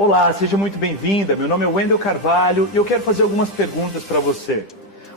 Olá, seja muito bem-vinda. Meu nome é Wendel Carvalho e eu quero fazer algumas perguntas para você.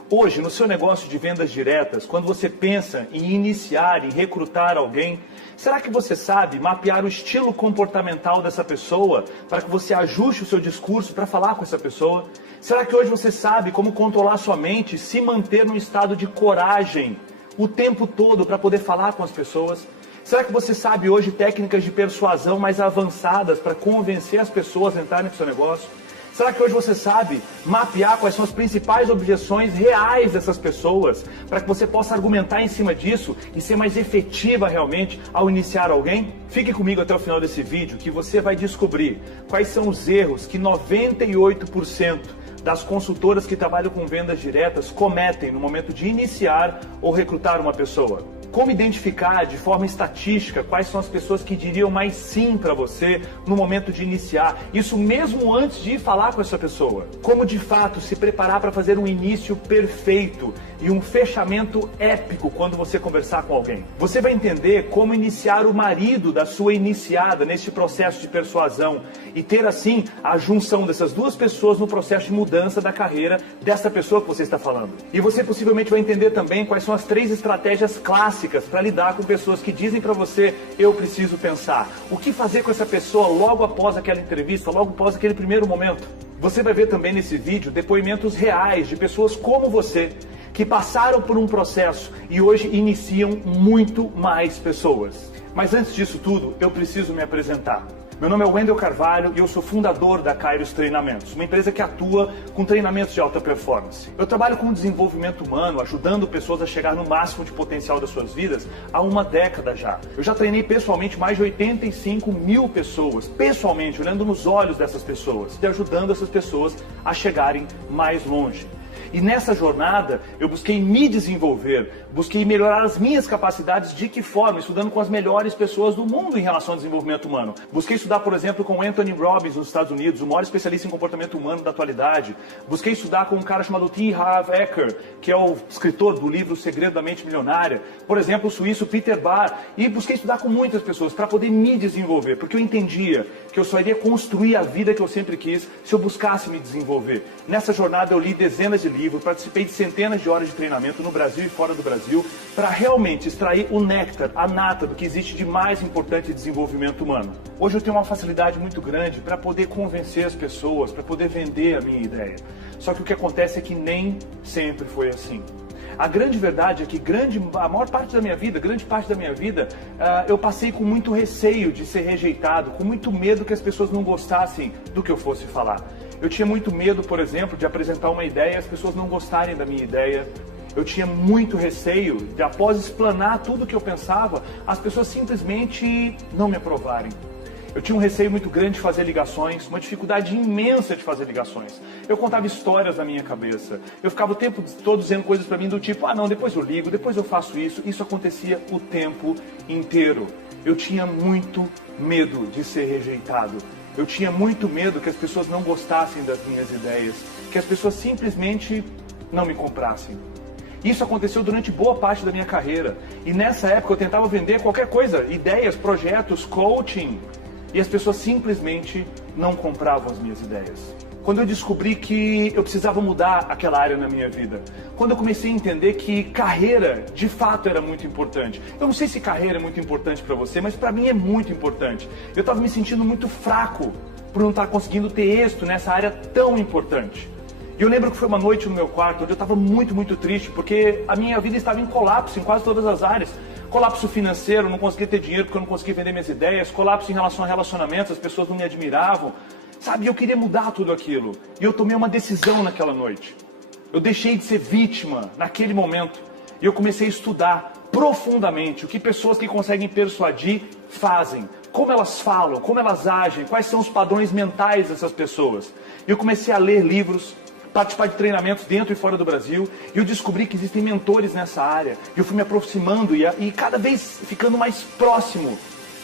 Hoje, no seu negócio de vendas diretas, quando você pensa em iniciar e recrutar alguém, será que você sabe mapear o estilo comportamental dessa pessoa para que você ajuste o seu discurso para falar com essa pessoa? Será que hoje você sabe como controlar sua mente e se manter num estado de coragem o tempo todo para poder falar com as pessoas? Será que você sabe hoje técnicas de persuasão mais avançadas para convencer as pessoas a entrarem no seu negócio? Será que hoje você sabe mapear quais são as principais objeções reais dessas pessoas para que você possa argumentar em cima disso e ser mais efetiva realmente ao iniciar alguém? Fique comigo até o final desse vídeo que você vai descobrir quais são os erros que 98% das consultoras que trabalham com vendas diretas cometem no momento de iniciar ou recrutar uma pessoa. Como identificar de forma estatística quais são as pessoas que diriam mais sim para você no momento de iniciar, isso mesmo antes de ir falar com essa pessoa. Como de fato se preparar para fazer um início perfeito e um fechamento épico quando você conversar com alguém. Você vai entender como iniciar o marido da sua iniciada neste processo de persuasão e ter assim a junção dessas duas pessoas no processo de mudança da carreira dessa pessoa que você está falando. E você possivelmente vai entender também quais são as 3 estratégias clássicas para lidar com pessoas que dizem para você: eu preciso pensar. O que fazer com essa pessoa logo após aquela entrevista, logo após aquele primeiro momento? Você vai ver também nesse vídeo depoimentos reais de pessoas como você, que passaram por um processo e hoje iniciam muito mais pessoas. Mas antes disso tudo, eu preciso me apresentar. Meu nome é Wendel Carvalho e eu sou fundador da Kairos Treinamentos, uma empresa que atua com treinamentos de alta performance. Eu trabalho com desenvolvimento humano, ajudando pessoas a chegar no máximo de potencial das suas vidas há uma década já. Eu já treinei pessoalmente mais de 85 mil pessoas, pessoalmente, olhando nos olhos dessas pessoas e ajudando essas pessoas a chegarem mais longe. E nessa jornada, eu busquei me desenvolver, busquei melhorar as minhas capacidades. De que forma? Estudando com as melhores pessoas do mundo em relação ao desenvolvimento humano. Busquei estudar, por exemplo, com Anthony Robbins nos Estados Unidos, o maior especialista em comportamento humano da atualidade. Busquei estudar com um cara chamado T. Harv Eker, que é o escritor do livro O Segredo da Mente Milionária. Por exemplo, o suíço Peter Barr. E busquei estudar com muitas pessoas para poder me desenvolver, porque eu entendia que eu só iria construir a vida que eu sempre quis se eu buscasse me desenvolver. Nessa jornada eu li dezenas de livros, participei de centenas de horas de treinamento no Brasil e fora do Brasil, para realmente extrair o néctar, a nata do que existe de mais importante em desenvolvimento humano. Hoje eu tenho uma facilidade muito grande para poder convencer as pessoas, para poder vender a minha ideia. Só que o que acontece é que nem sempre foi assim. A grande verdade é que a maior parte da minha vida, eu passei com muito receio de ser rejeitado, com muito medo que as pessoas não gostassem do que eu fosse falar. Eu tinha muito medo, por exemplo, de apresentar uma ideia e as pessoas não gostarem da minha ideia. Eu tinha muito receio de, após explanar tudo o que eu pensava, as pessoas simplesmente não me aprovarem. Eu tinha um receio muito grande de fazer ligações, uma dificuldade imensa de fazer ligações. Eu contava histórias na minha cabeça. Eu ficava o tempo todo dizendo coisas para mim do tipo: ah não, depois eu ligo, depois eu faço isso. Isso acontecia o tempo inteiro. Eu tinha muito medo de ser rejeitado. Eu tinha muito medo que as pessoas não gostassem das minhas ideias, que as pessoas simplesmente não me comprassem. Isso aconteceu durante boa parte da minha carreira. E nessa época eu tentava vender qualquer coisa, ideias, projetos, coaching, e as pessoas simplesmente não compravam as minhas ideias. Quando eu descobri que eu precisava mudar aquela área na minha vida, quando eu comecei a entender que carreira de fato era muito importante. Eu não sei se carreira é muito importante para você, mas para mim é muito importante. Eu estava me sentindo muito fraco por não estar conseguindo ter êxito nessa área tão importante. E eu lembro que foi uma noite no meu quarto onde eu estava muito, muito triste, porque a minha vida estava em colapso em quase todas as áreas. Colapso financeiro, não conseguia ter dinheiro porque eu não conseguia vender minhas ideias. Colapso em relação a relacionamentos, as pessoas não me admiravam. Sabe, eu queria mudar tudo aquilo. E eu tomei uma decisão naquela noite. Eu deixei de ser vítima naquele momento. E eu comecei a estudar profundamente o que pessoas que conseguem persuadir fazem. Como elas falam, como elas agem, quais são os padrões mentais dessas pessoas. E eu comecei a ler livros, participar de treinamentos dentro e fora do Brasil, e eu descobri que existem mentores nessa área. E eu fui me aproximando e cada vez ficando mais próximo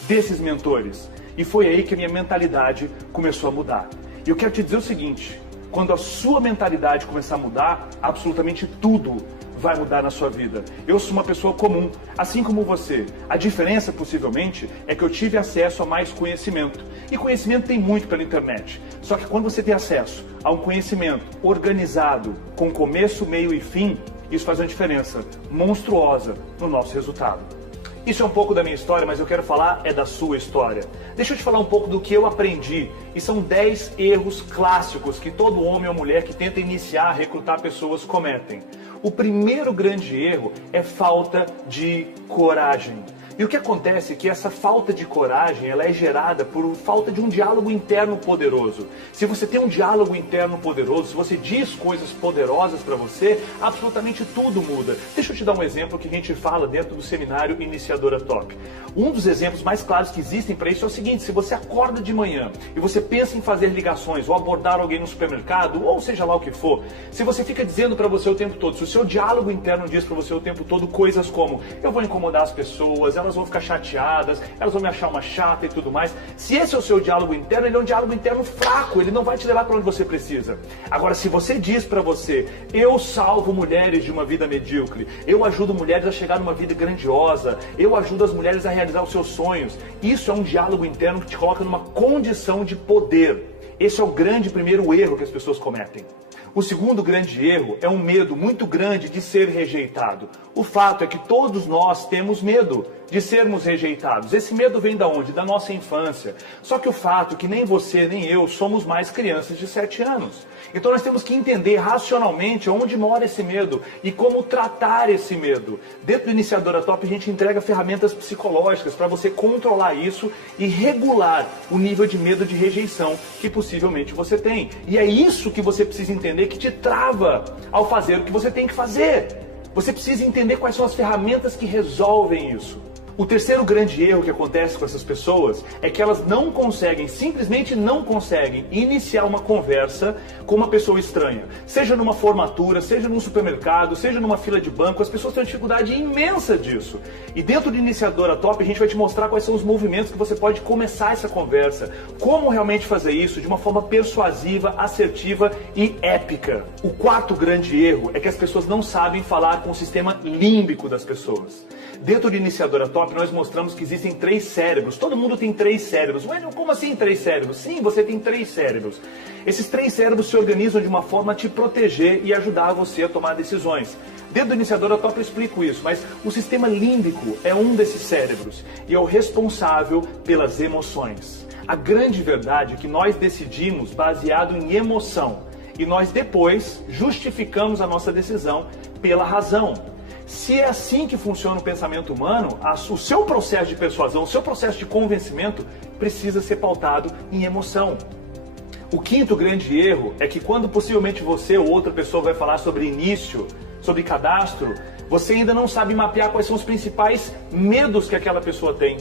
desses mentores. E foi aí que a minha mentalidade começou a mudar. E eu quero te dizer o seguinte: quando a sua mentalidade começar a mudar, absolutamente tudo vai mudar na sua vida. Eu sou uma pessoa comum, assim como você. A diferença, possivelmente, é que eu tive acesso a mais conhecimento. E conhecimento tem muito pela internet. Só que quando você tem acesso a um conhecimento organizado, com começo, meio e fim, isso faz uma diferença monstruosa no nosso resultado. Isso é um pouco da minha história, mas eu quero falar da sua história. Deixa eu te falar um pouco do que eu aprendi. E são 10 erros clássicos que todo homem ou mulher que tenta iniciar a recrutar pessoas cometem. O primeiro grande erro é falta de coragem. E o que acontece é que essa falta de coragem, ela é gerada por falta de um diálogo interno poderoso. Se você tem um diálogo interno poderoso, se você diz coisas poderosas para você, absolutamente tudo muda. Deixa eu te dar um exemplo que a gente fala dentro do seminário Iniciadora Top. Um dos exemplos mais claros que existem para isso é o seguinte: se você acorda de manhã e você pensa em fazer ligações ou abordar alguém no supermercado, ou seja lá o que for, se você fica dizendo para você o tempo todo, se o seu diálogo interno diz para você o tempo todo coisas como: eu vou incomodar as pessoas, elas vão ficar chateadas, elas vão me achar uma chata e tudo mais. Se esse é o seu diálogo interno, ele é um diálogo interno fraco, ele não vai te levar para onde você precisa. Agora, se você diz para você: eu salvo mulheres de uma vida medíocre, eu ajudo mulheres a chegar numa vida grandiosa, eu ajudo as mulheres a realizar os seus sonhos, isso é um diálogo interno que te coloca numa condição de poder. Esse é o grande primeiro erro que as pessoas cometem. O segundo grande erro é um medo muito grande de ser rejeitado. O fato é que todos nós temos medo de sermos rejeitados. Esse medo vem da onde? Da nossa infância. Só que o fato é que nem você nem eu somos mais crianças de 7 anos. Então nós temos que entender racionalmente onde mora esse medo e como tratar esse medo. Dentro do Iniciadora Top a gente entrega ferramentas psicológicas para você controlar isso e regular o nível de medo de rejeição que possivelmente você tem. E é isso que você precisa entender que te trava ao fazer o que você tem que fazer. Você precisa entender quais são as ferramentas que resolvem isso. O terceiro grande erro que acontece com essas pessoas é que elas não conseguem, simplesmente não conseguem, iniciar uma conversa com uma pessoa estranha. Seja numa formatura, seja num supermercado, seja numa fila de banco, as pessoas têm uma dificuldade imensa disso. E dentro do Iniciadora Top a gente vai te mostrar quais são os movimentos que você pode começar essa conversa. Como realmente fazer isso de uma forma persuasiva, assertiva e épica. O quarto grande erro é que as pessoas não sabem falar com o sistema límbico das pessoas. Dentro do Iniciadora Top, nós mostramos que existem 3 cérebros. Todo mundo tem 3 cérebros. Mas como assim 3 cérebros? Sim, você tem 3 cérebros. Esses 3 cérebros se organizam de uma forma a te proteger e ajudar você a tomar decisões. Dentro do Iniciadora Top eu explico isso, mas o sistema límbico é um desses cérebros e é o responsável pelas emoções. A grande verdade é que nós decidimos baseado em emoção e nós depois justificamos a nossa decisão pela razão. Se é assim que funciona o pensamento humano, o seu processo de persuasão, o seu processo de convencimento precisa ser pautado em emoção. O quinto grande erro é que quando possivelmente você ou outra pessoa vai falar sobre início, sobre cadastro, você ainda não sabe mapear quais são os principais medos que aquela pessoa tem.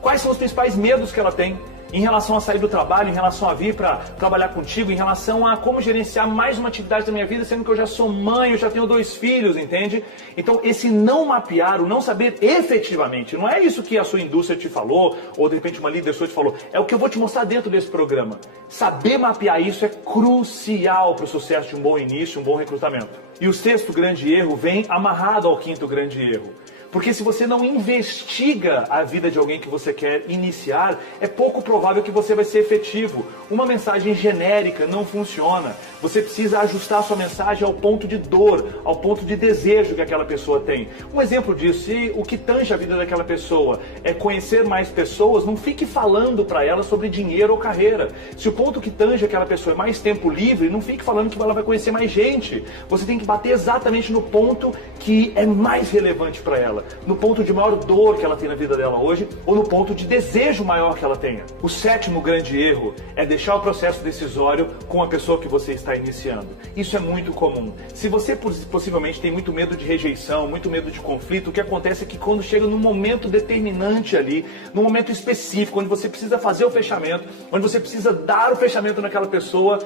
Quais são os principais medos que ela tem em relação a sair do trabalho, em relação a vir para trabalhar contigo, em relação a como gerenciar mais uma atividade da minha vida, sendo que eu já sou mãe, eu já tenho 2 filhos, entende? Então esse não mapear, o não saber efetivamente, não é isso que a sua indústria te falou, ou de repente uma líder sua te falou, é o que eu vou te mostrar dentro desse programa. Saber mapear isso é crucial para o sucesso de um bom início, um bom recrutamento. E o sexto grande erro vem amarrado ao quinto grande erro. Porque se você não investiga a vida de alguém que você quer iniciar, é pouco provável que você vai ser efetivo. Uma mensagem genérica não funciona. Você precisa ajustar a sua mensagem ao ponto de dor, ao ponto de desejo que aquela pessoa tem. Um exemplo disso, se o que tange a vida daquela pessoa é conhecer mais pessoas, não fique falando para ela sobre dinheiro ou carreira. Se o ponto que tange aquela pessoa é mais tempo livre, não fique falando que ela vai conhecer mais gente. Você tem que bater exatamente no ponto que é mais relevante para ela. No ponto de maior dor que ela tem na vida dela hoje, ou no ponto de desejo maior que ela tenha. O sétimo grande erro é deixar o processo decisório com a pessoa que você está iniciando. Isso é muito comum. Se você possivelmente tem muito medo de rejeição, muito medo de conflito, o que acontece é que quando chega num momento determinante ali, num momento específico, onde você precisa fazer o fechamento, onde você precisa dar o fechamento naquela pessoa,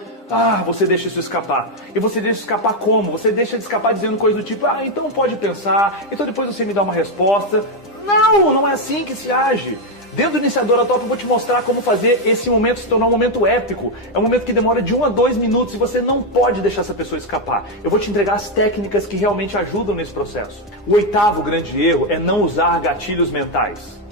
você deixa isso escapar. E você deixa escapar como? Você deixa de escapar dizendo coisa do tipo, então pode pensar, então depois você me dá uma resposta. Não é assim que se age. Dentro do Iniciadora Top eu vou te mostrar como fazer esse momento se tornar um momento épico. É um momento que demora de 1 a 2 minutos e você não pode deixar essa pessoa escapar. Eu vou te entregar as técnicas que realmente ajudam nesse processo. O 8º grande erro é não usar gatilhos mentais.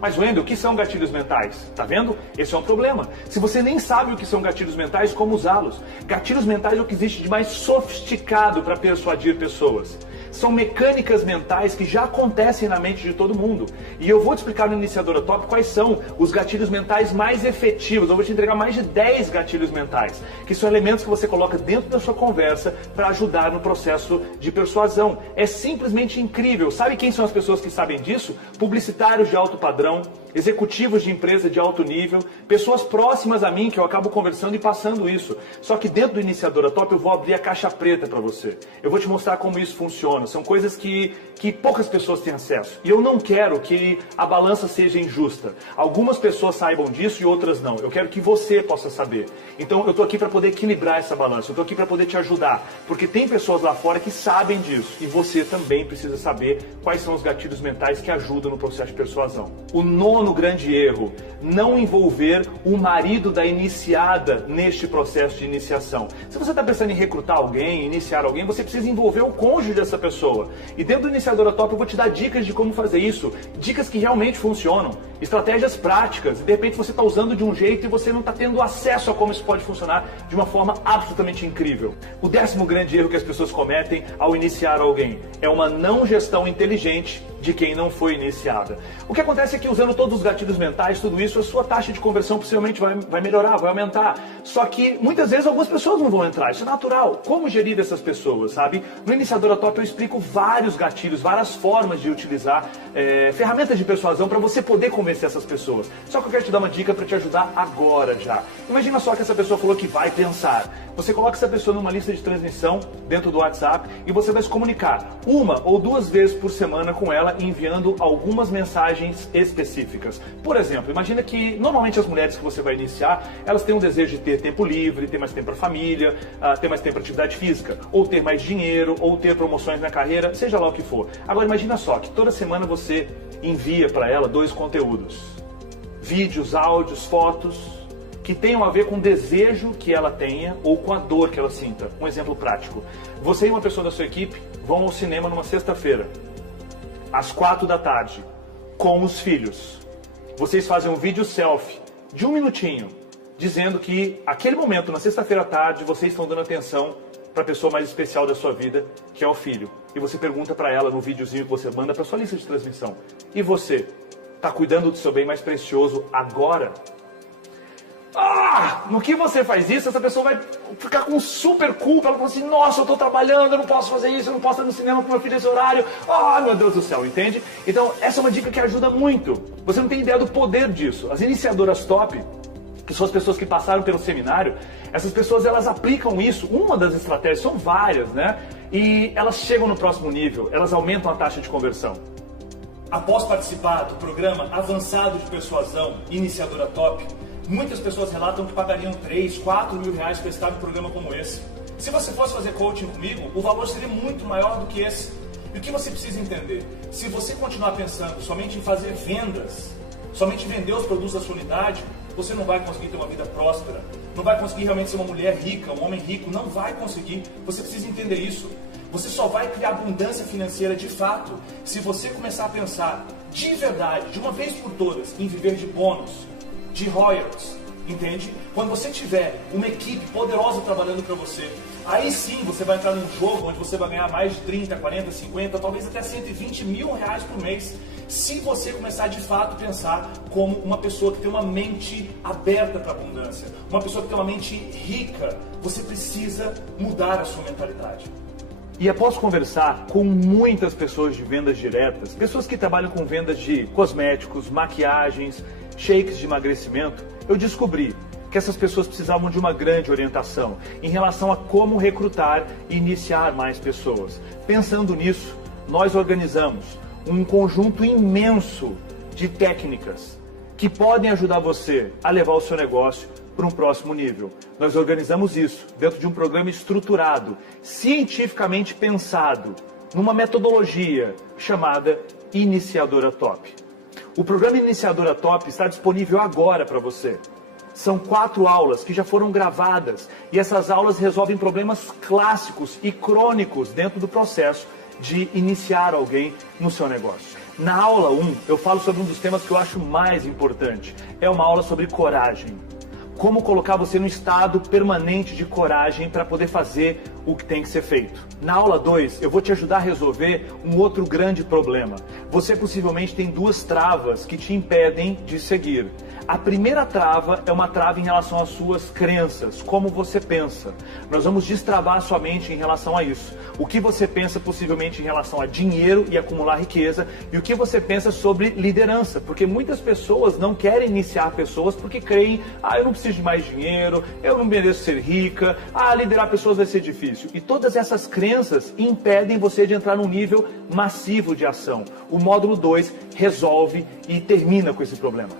Mas, Wendel, o que são gatilhos mentais? Tá vendo? Esse é um problema. Se você nem sabe o que são gatilhos mentais, como usá-los? Gatilhos mentais é o que existe de mais sofisticado para persuadir pessoas. São mecânicas mentais que já acontecem na mente de todo mundo. E eu vou te explicar no Iniciadora Top quais são os gatilhos mentais mais efetivos. Eu vou te entregar mais de 10 gatilhos mentais, que são elementos que você coloca dentro da sua conversa para ajudar no processo de persuasão. É simplesmente incrível. Sabe quem são as pessoas que sabem disso? Publicitários de alto padrão, executivos de empresa de alto nível, pessoas próximas a mim que eu acabo conversando e passando isso. Só que dentro do Iniciadora Top eu vou abrir a caixa preta para você. Eu vou te mostrar como isso funciona. São coisas que poucas pessoas têm acesso. E eu não quero que a balança seja injusta. Algumas pessoas saibam disso e outras não. Eu quero que você possa saber. Então eu estou aqui para poder equilibrar essa balança. Eu estou aqui para poder te ajudar. Porque tem pessoas lá fora que sabem disso. E você também precisa saber quais são os gatilhos mentais que ajudam no processo de persuasão. O 9º grande erro: não envolver o marido da iniciada neste processo de iniciação. Se você está pensando em recrutar alguém, iniciar alguém, você precisa envolver o cônjuge dessa pessoa. E dentro do Iniciadora Top eu vou te dar dicas de como fazer isso, dicas que realmente funcionam, estratégias práticas. De repente você está usando de um jeito e você não está tendo acesso a como isso pode funcionar de uma forma absolutamente incrível. O 10º grande erro que as pessoas cometem ao iniciar alguém é uma não gestão inteligente de quem não foi iniciada. O que acontece é que usando todos os gatilhos mentais, tudo isso, a sua taxa de conversão possivelmente vai melhorar, vai aumentar. Só que muitas vezes algumas pessoas não vão entrar, isso é natural. Como gerir essas pessoas, sabe? No Iniciadora Top eu explico vários gatilhos, várias formas de utilizar ferramentas de persuasão para você poder convencer essas pessoas. Só que eu quero te dar uma dica para te ajudar agora já. Imagina só que essa pessoa falou que vai pensar. Você coloca essa pessoa numa lista de transmissão dentro do WhatsApp e você vai se comunicar 1 ou 2 vezes por semana com ela, enviando algumas mensagens específicas. Por exemplo, imagina que normalmente as mulheres que você vai iniciar, elas têm um desejo de ter tempo livre, ter mais tempo para a família, ter mais tempo para atividade física, ou ter mais dinheiro, ou ter promoções na carreira, seja lá o que for. Agora imagina só que toda semana você envia para ela 2 conteúdos. Vídeos, áudios, fotos que tenham a ver com o desejo que ela tenha ou com a dor que ela sinta. Um exemplo prático. Você e uma pessoa da sua equipe vão ao cinema numa sexta-feira, às 4 da tarde, com os filhos. Vocês fazem um vídeo selfie de 1 minutinho, dizendo que aquele momento, na sexta-feira à tarde, vocês estão dando atenção para a pessoa mais especial da sua vida, que é o filho. E você pergunta para ela no videozinho que você manda para sua lista de transmissão: e você, está cuidando do seu bem mais precioso agora? No que você faz isso, essa pessoa vai ficar com super culpa. Ela fala assim: nossa, eu estou trabalhando, eu não posso fazer isso, eu não posso ir no cinema com meu filho nesse horário. Meu Deus do céu, entende? Então, essa é uma dica que ajuda muito. Você não tem ideia do poder disso. As iniciadoras top, que são as pessoas que passaram pelo seminário, essas pessoas, elas aplicam isso. Uma das estratégias, são várias, né? E elas chegam no próximo nível, elas aumentam a taxa de conversão. Após participar do programa avançado de persuasão Iniciadora Top, muitas pessoas relatam que pagariam 3, 4 mil reais para estar em um programa como esse. Se você fosse fazer coaching comigo, o valor seria muito maior do que esse. E o que você precisa entender? Se você continuar pensando somente em fazer vendas, somente em vender os produtos da sua unidade, você não vai conseguir ter uma vida próspera, não vai conseguir realmente ser uma mulher rica, um homem rico, não vai conseguir. Você precisa entender isso. Você só vai criar abundância financeira de fato se você começar a pensar de verdade, de uma vez por todas, em viver de bônus, de royalties, entende? Quando você tiver uma equipe poderosa trabalhando para você, aí sim você vai entrar num jogo onde você vai ganhar mais de 30, 40, 50, talvez até 120 mil reais por mês, se você começar de fato a pensar como uma pessoa que tem uma mente aberta para a abundância, uma pessoa que tem uma mente rica. Você precisa mudar a sua mentalidade. E após conversar com muitas pessoas de vendas diretas, pessoas que trabalham com vendas de cosméticos, maquiagens, shakes de emagrecimento, eu descobri que essas pessoas precisavam de uma grande orientação em relação a como recrutar e iniciar mais pessoas. Pensando nisso, nós organizamos um conjunto imenso de técnicas que podem ajudar você a levar o seu negócio para um próximo nível. Nós organizamos isso dentro de um programa estruturado, cientificamente pensado, numa metodologia chamada Iniciadora Top. O programa Iniciadora Top está disponível agora para você. São 4 aulas que já foram gravadas e essas aulas resolvem problemas clássicos e crônicos dentro do processo de iniciar alguém no seu negócio. Na aula 1, eu falo sobre um dos temas que eu acho mais importante. É uma aula sobre coragem. Como colocar você no estado permanente de coragem para poder fazer o que tem que ser feito. Na aula 2, eu vou te ajudar a resolver um outro grande problema. Você possivelmente tem 2 travas que te impedem de seguir. A primeira trava é uma trava em relação às suas crenças, como você pensa. Nós vamos destravar a sua mente em relação a isso. O que você pensa possivelmente em relação a dinheiro e acumular riqueza e o que você pensa sobre liderança, porque muitas pessoas não querem iniciar pessoas porque creem, eu não preciso de mais dinheiro, eu não mereço ser rica, liderar pessoas vai ser difícil. E todas essas crenças impedem você de entrar num nível massivo de ação. O módulo 2 resolve e termina com esse problema.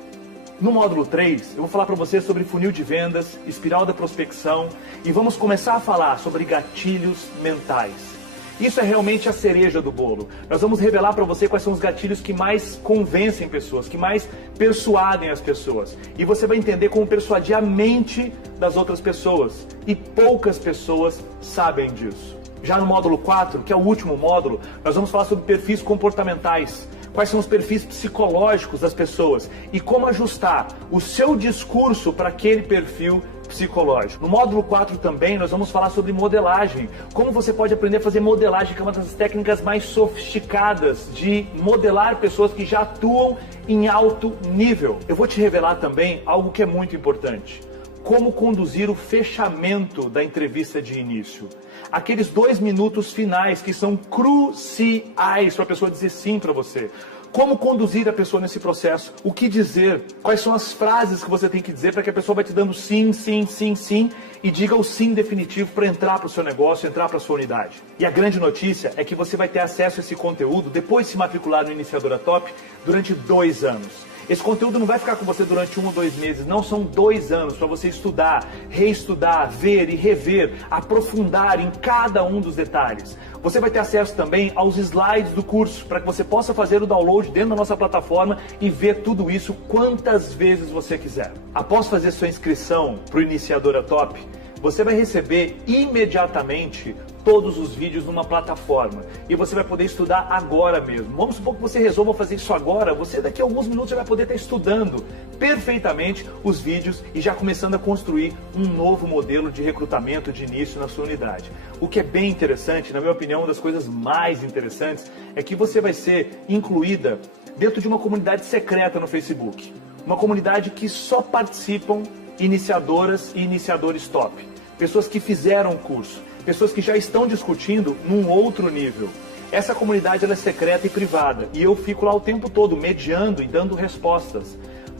No módulo 3, eu vou falar para você sobre funil de vendas, espiral da prospecção e vamos começar a falar sobre gatilhos mentais. Isso é realmente a cereja do bolo. Nós vamos revelar para você quais são os gatilhos que mais convencem pessoas, que mais persuadem as pessoas. E você vai entender como persuadir a mente das outras pessoas. E poucas pessoas sabem disso. Já no módulo 4, que é o último módulo, nós vamos falar sobre perfis comportamentais. Quais são os perfis psicológicos das pessoas e como ajustar o seu discurso para aquele perfil psicológico. No módulo 4 também nós vamos falar sobre modelagem. Como você pode aprender a fazer modelagem, que é uma das técnicas mais sofisticadas de modelar pessoas que já atuam em alto nível. Eu vou te revelar também algo que é muito importante. Como conduzir o fechamento da entrevista de início. Aqueles 2 minutos finais que são cruciais para a pessoa dizer sim para você. Como conduzir a pessoa nesse processo, o que dizer, quais são as frases que você tem que dizer para que a pessoa vai te dando sim, sim, sim, sim e diga o sim definitivo para entrar para o seu negócio, entrar para a sua unidade. E a grande notícia é que você vai ter acesso a esse conteúdo depois de se matricular no Iniciadora Top durante 2 anos. Esse conteúdo não vai ficar com você durante 1 ou 2 meses, não, são 2 anos para você estudar, reestudar, ver e rever, aprofundar em cada um dos detalhes. Você vai ter acesso também aos slides do curso, para que você possa fazer o download dentro da nossa plataforma e ver tudo isso quantas vezes você quiser. Após fazer sua inscrição para o Iniciadora Top, você vai receber imediatamente todos os vídeos numa plataforma e você vai poder estudar agora mesmo. Vamos supor que você resolva fazer isso agora, você daqui a alguns minutos já vai poder estar estudando perfeitamente os vídeos e já começando a construir um novo modelo de recrutamento de início na sua unidade. O que é bem interessante, na minha opinião, uma das coisas mais interessantes é que você vai ser incluída dentro de uma comunidade secreta no Facebook. Uma comunidade que só participam iniciadoras e iniciadores top. Pessoas que fizeram o curso. Pessoas que já estão discutindo num outro nível. Essa comunidade ela é secreta e privada. E eu fico lá o tempo todo mediando e dando respostas.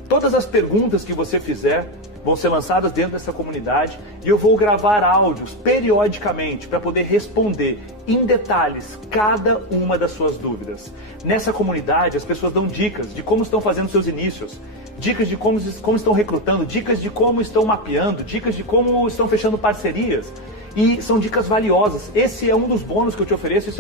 Todas as perguntas que você fizer vão ser lançadas dentro dessa comunidade e eu vou gravar áudios periodicamente para poder responder em detalhes cada uma das suas dúvidas. Nessa comunidade as pessoas dão dicas de como estão fazendo seus inícios, dicas de como estão recrutando, dicas de como estão mapeando, dicas de como estão fechando parcerias. E são dicas valiosas. Esse é um dos bônus que eu te ofereço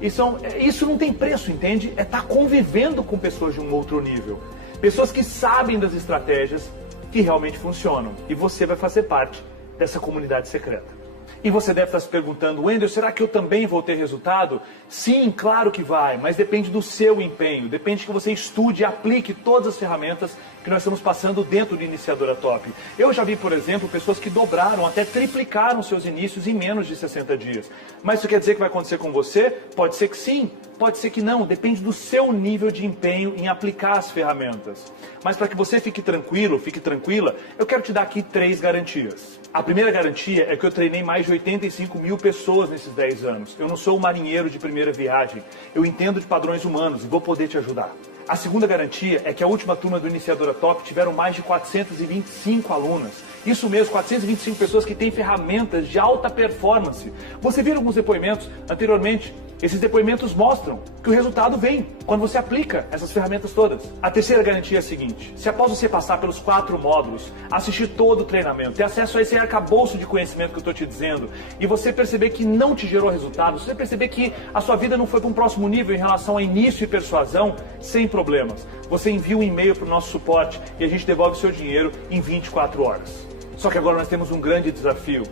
isso não tem preço, entende? É estar convivendo com pessoas de um outro nível. Pessoas que sabem das estratégias que realmente funcionam. E você vai fazer parte dessa comunidade secreta. E você deve estar se perguntando, Wendel, será que eu também vou ter resultado? Sim, claro que vai, mas depende do seu empenho. Depende que você estude e aplique todas as ferramentas que nós estamos passando dentro do Iniciadora Top. Eu já vi, por exemplo, pessoas que dobraram, até triplicaram seus inícios em menos de 60 dias. Mas isso quer dizer que vai acontecer com você? Pode ser que sim, pode ser que não. Depende do seu nível de empenho em aplicar as ferramentas. Mas para que você fique tranquilo, fique tranquila, eu quero te dar aqui 3 garantias. A primeira garantia é que eu treinei mais de 85 mil pessoas nesses 10 anos. Eu não sou um marinheiro de primeira viagem. Eu entendo de padrões humanos e vou poder te ajudar. A segunda garantia é que a última turma do Iniciadora Top tiveram mais de 425 alunas Isso mesmo, 425 pessoas que têm ferramentas de alta performance. Você viu alguns depoimentos anteriormente? Esses depoimentos mostram que o resultado vem quando você aplica essas ferramentas todas. A terceira garantia é a seguinte: se após você passar pelos 4 módulos, assistir todo o treinamento, ter acesso a esse arcabouço de conhecimento que eu estou te dizendo, e você perceber que não te gerou resultado, você perceber que a sua vida não foi para um próximo nível em relação a início e persuasão, sem problemas. Você envia um e-mail para o nosso suporte e a gente devolve o seu dinheiro em 24 horas. Só que agora nós temos um grande desafio.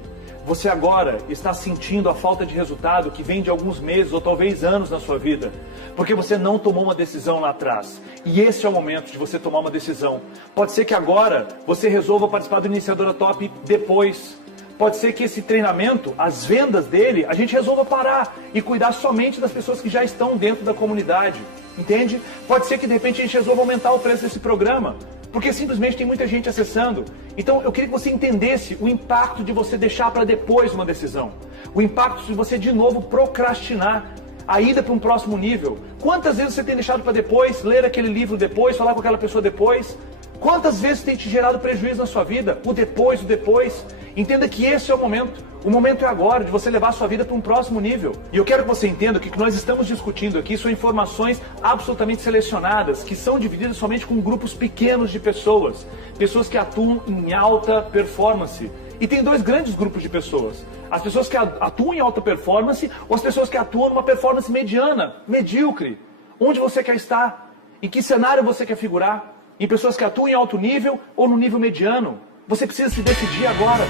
Você agora está sentindo a falta de resultado que vem de alguns meses ou talvez anos na sua vida, porque você não tomou uma decisão lá atrás. E esse é o momento de você tomar uma decisão. Pode ser que agora você resolva participar do Iniciadora Top depois. Pode ser que esse treinamento, as vendas dele, a gente resolva parar e cuidar somente das pessoas que já estão dentro da comunidade. Entende? Pode ser que de repente a gente resolva aumentar o preço desse programa, porque simplesmente tem muita gente acessando. Então eu queria que você entendesse o impacto de você deixar para depois uma decisão. O impacto de você de novo procrastinar a ida para um próximo nível. Quantas vezes você tem deixado para depois, ler aquele livro depois, falar com aquela pessoa depois? Quantas vezes tem te gerado prejuízo na sua vida? O depois, o depois. Entenda que esse é o momento. O momento é agora de você levar a sua vida para um próximo nível. E eu quero que você entenda que o que nós estamos discutindo aqui são informações absolutamente selecionadas, que são divididas somente com grupos pequenos de pessoas. Pessoas que atuam em alta performance. E tem 2 grandes grupos de pessoas. As pessoas que atuam em alta performance ou as pessoas que atuam numa performance mediana, medíocre. Onde você quer estar? Em que cenário você quer figurar? Em pessoas que atuam em alto nível ou no nível mediano? Você precisa se decidir agora.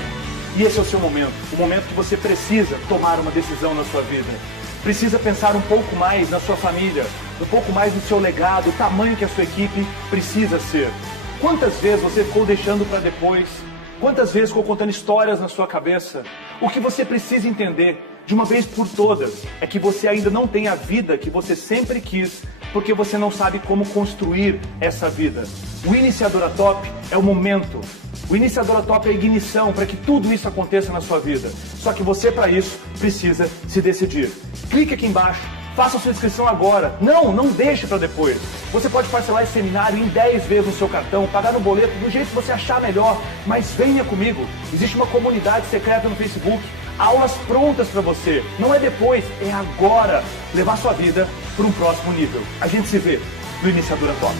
E esse é o seu momento. O momento que você precisa tomar uma decisão na sua vida. Precisa pensar um pouco mais na sua família, um pouco mais no seu legado, o tamanho que a sua equipe precisa ser. Quantas vezes você ficou deixando para depois? Quantas vezes ficou contando histórias na sua cabeça? O que você precisa entender, de uma vez por todas, é que você ainda não tem a vida que você sempre quis, porque você não sabe como construir essa vida. O Iniciadora Top é o momento. O Iniciadora Top é a ignição para que tudo isso aconteça na sua vida. Só que você, para isso, precisa se decidir. Clique aqui embaixo. Faça a sua inscrição agora. Não deixe para depois. Você pode parcelar esse seminário em 10 vezes no seu cartão, pagar no boleto, do jeito que você achar melhor. Mas venha comigo. Existe uma comunidade secreta no Facebook. Aulas prontas para você. Não é depois, é agora. Levar sua vida para um próximo nível. A gente se vê no Iniciadora Top.